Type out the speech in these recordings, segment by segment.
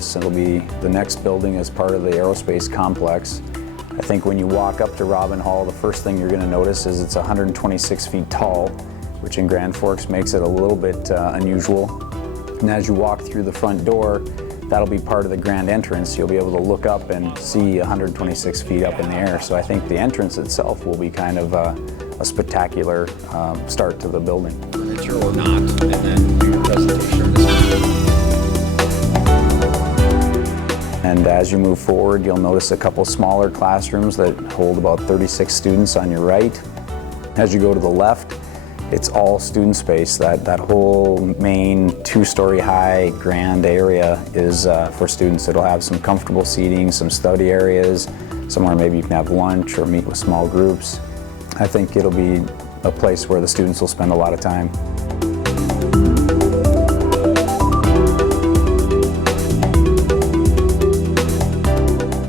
campus. It'll be the next building as part of the Aerospace Complex. I think when you walk up to Robin Hall, the first thing you're going to notice is it's 126 feet tall, which in Grand Forks makes it a little bit unusual. And as you walk through the front door, that'll be part of the grand entrance. You'll be able to look up and see 126 feet up in the air. So I think the entrance itself will be kind of a spectacular start to the building. Furniture or not, and then do your presentation. And as you move forward, you'll notice a couple smaller classrooms that hold about 36 students on your right. As you go to the left, it's all student space. That whole main 2-story high grand area is for students. It'll have some comfortable seating, some study areas, somewhere maybe you can have lunch or meet with small groups. I think it'll be a place where the students will spend a lot of time.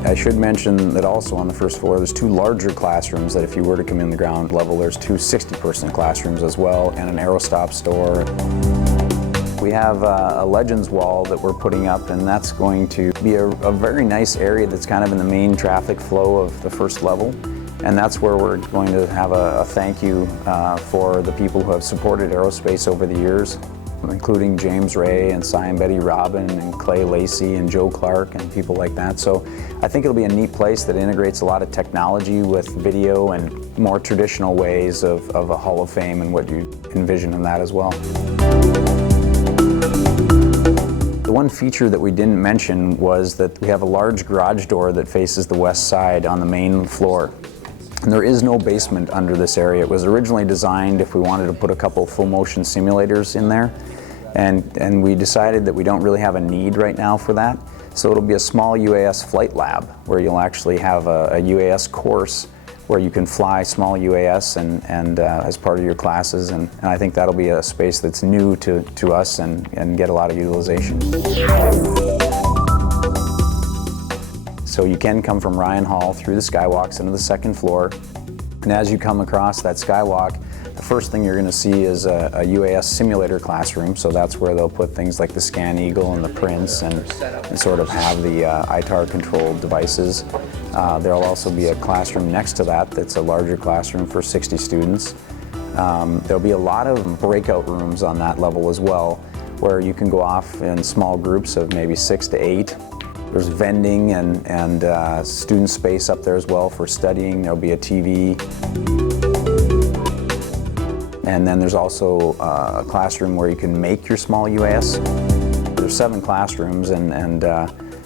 I should mention that also on the first floor there's 2 larger classrooms that if you were to come in the ground level, there's 2 60-person classrooms as well and an Aerostop store. We have a Legends wall that we're putting up, and that's going to be a very nice area that's kind of in the main traffic flow of the first level. And that's where we're going to have a thank you for the people who have supported aerospace over the years, including James Ray and Cy and Betty Robin and Clay Lacey and Joe Clark and people like that. So I think it'll be a neat place that integrates a lot of technology with video and more traditional ways of a Hall of Fame and what you envision in that as well. The one feature that we didn't mention was that we have a large garage door that faces the west side on the main floor. And there is no basement under this area. It was originally designed if we wanted to put a couple full motion simulators in there. And we decided that we don't really have a need right now for that. So it'll be a small UAS flight lab where you'll actually have a UAS course where you can fly small UAS and as part of your classes. And I think that'll be a space that's new to us and get a lot of utilization. So you can come from Ryan Hall through the skywalks into the second floor. And as you come across that skywalk, the first thing you're going to see is a UAS simulator classroom. So that's where they'll put things like the Scan Eagle and the Prince and sort of have the ITAR controlled devices. There'll also be a classroom next to that that's a larger classroom for 60 students. There'll be a lot of breakout rooms on that level as well, where you can go off in small groups of maybe 6 to 8. There's vending and student space up there as well for studying. There'll be a TV. And then there's also a classroom where you can make your small UAS. There's 7 classrooms and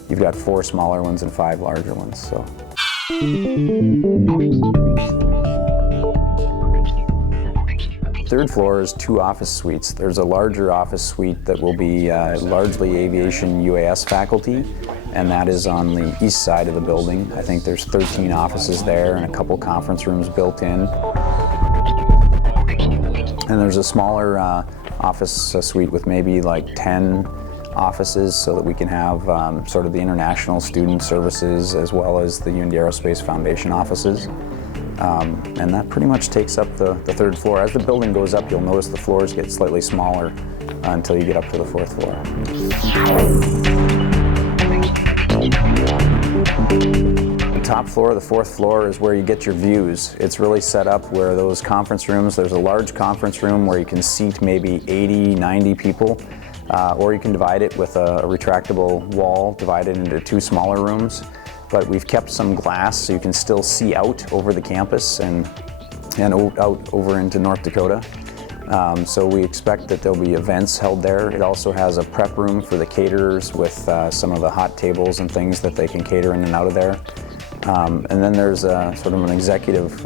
you've got 4 smaller ones and 5 larger ones. So. Third floor is 2 office suites. There's a larger office suite that will be largely aviation UAS faculty, and that is on the east side of the building. I think there's 13 offices there and a couple conference rooms built in. And there's a smaller office suite with maybe like 10 offices so that we can have sort of the international student services as well as the UND Aerospace Foundation offices. And that pretty much takes up the third floor. As the building goes up, you'll notice the floors get slightly smaller until you get up to the 4th floor. The top floor, the 4th floor, is where you get your views. It's really set up where those conference rooms, there's a large conference room where you can seat maybe 80, 90 people, or you can divide it with a retractable wall, divided into 2 smaller rooms. But we've kept some glass so you can still see out over the campus and out over into North Dakota. So we expect that there'll be events held there. It also has a prep room for the caterers with some of the hot tables and things that they can cater in and out of there. And then there's sort of an executive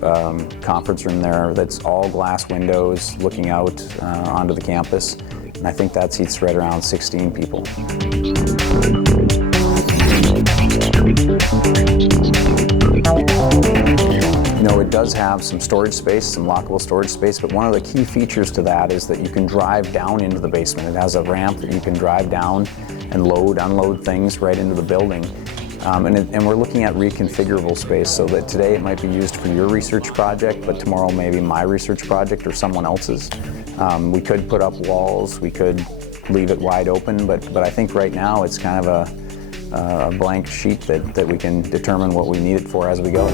conference room there that's all glass windows looking out onto the campus. And I think that seats right around 16 people. You know, it does have some storage space, some lockable storage space, but one of the key features to that is that you can drive down into the basement. It has a ramp that you can drive down and load, unload things right into the building. And we're looking at reconfigurable space so that today it might be used for your research project, but tomorrow maybe my research project or someone else's. We could put up walls, we could leave it wide open, but I think right now it's kind of a blank sheet that we can determine what we need it for as we go.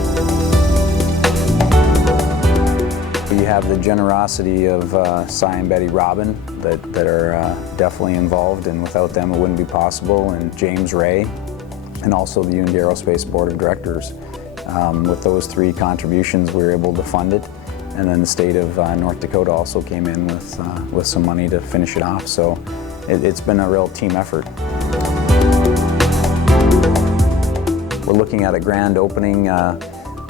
We have the generosity of Cy and Betty Robin that are definitely involved, and without them it wouldn't be possible, and James Ray, and also the UND Aerospace Board of Directors. With those three contributions we were able to fund it, and then the state of North Dakota also came in with some money to finish it off, so it's been a real team effort. We're looking at a grand opening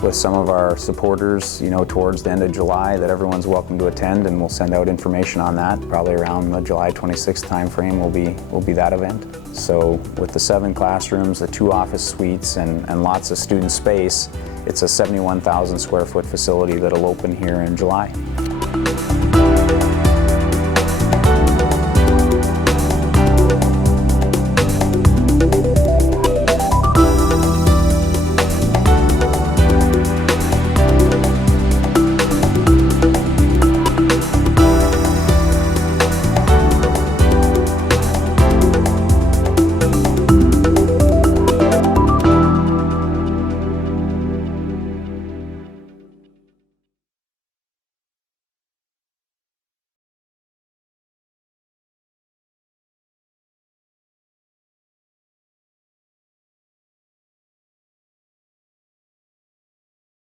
with some of our supporters, towards the end of July, that everyone's welcome to attend, and we'll send out information on that. Probably around the July 26th time frame will be that event. So with the 7 classrooms, the 2 office suites, and lots of student space, it's a 71,000 square foot facility that'll open here in July.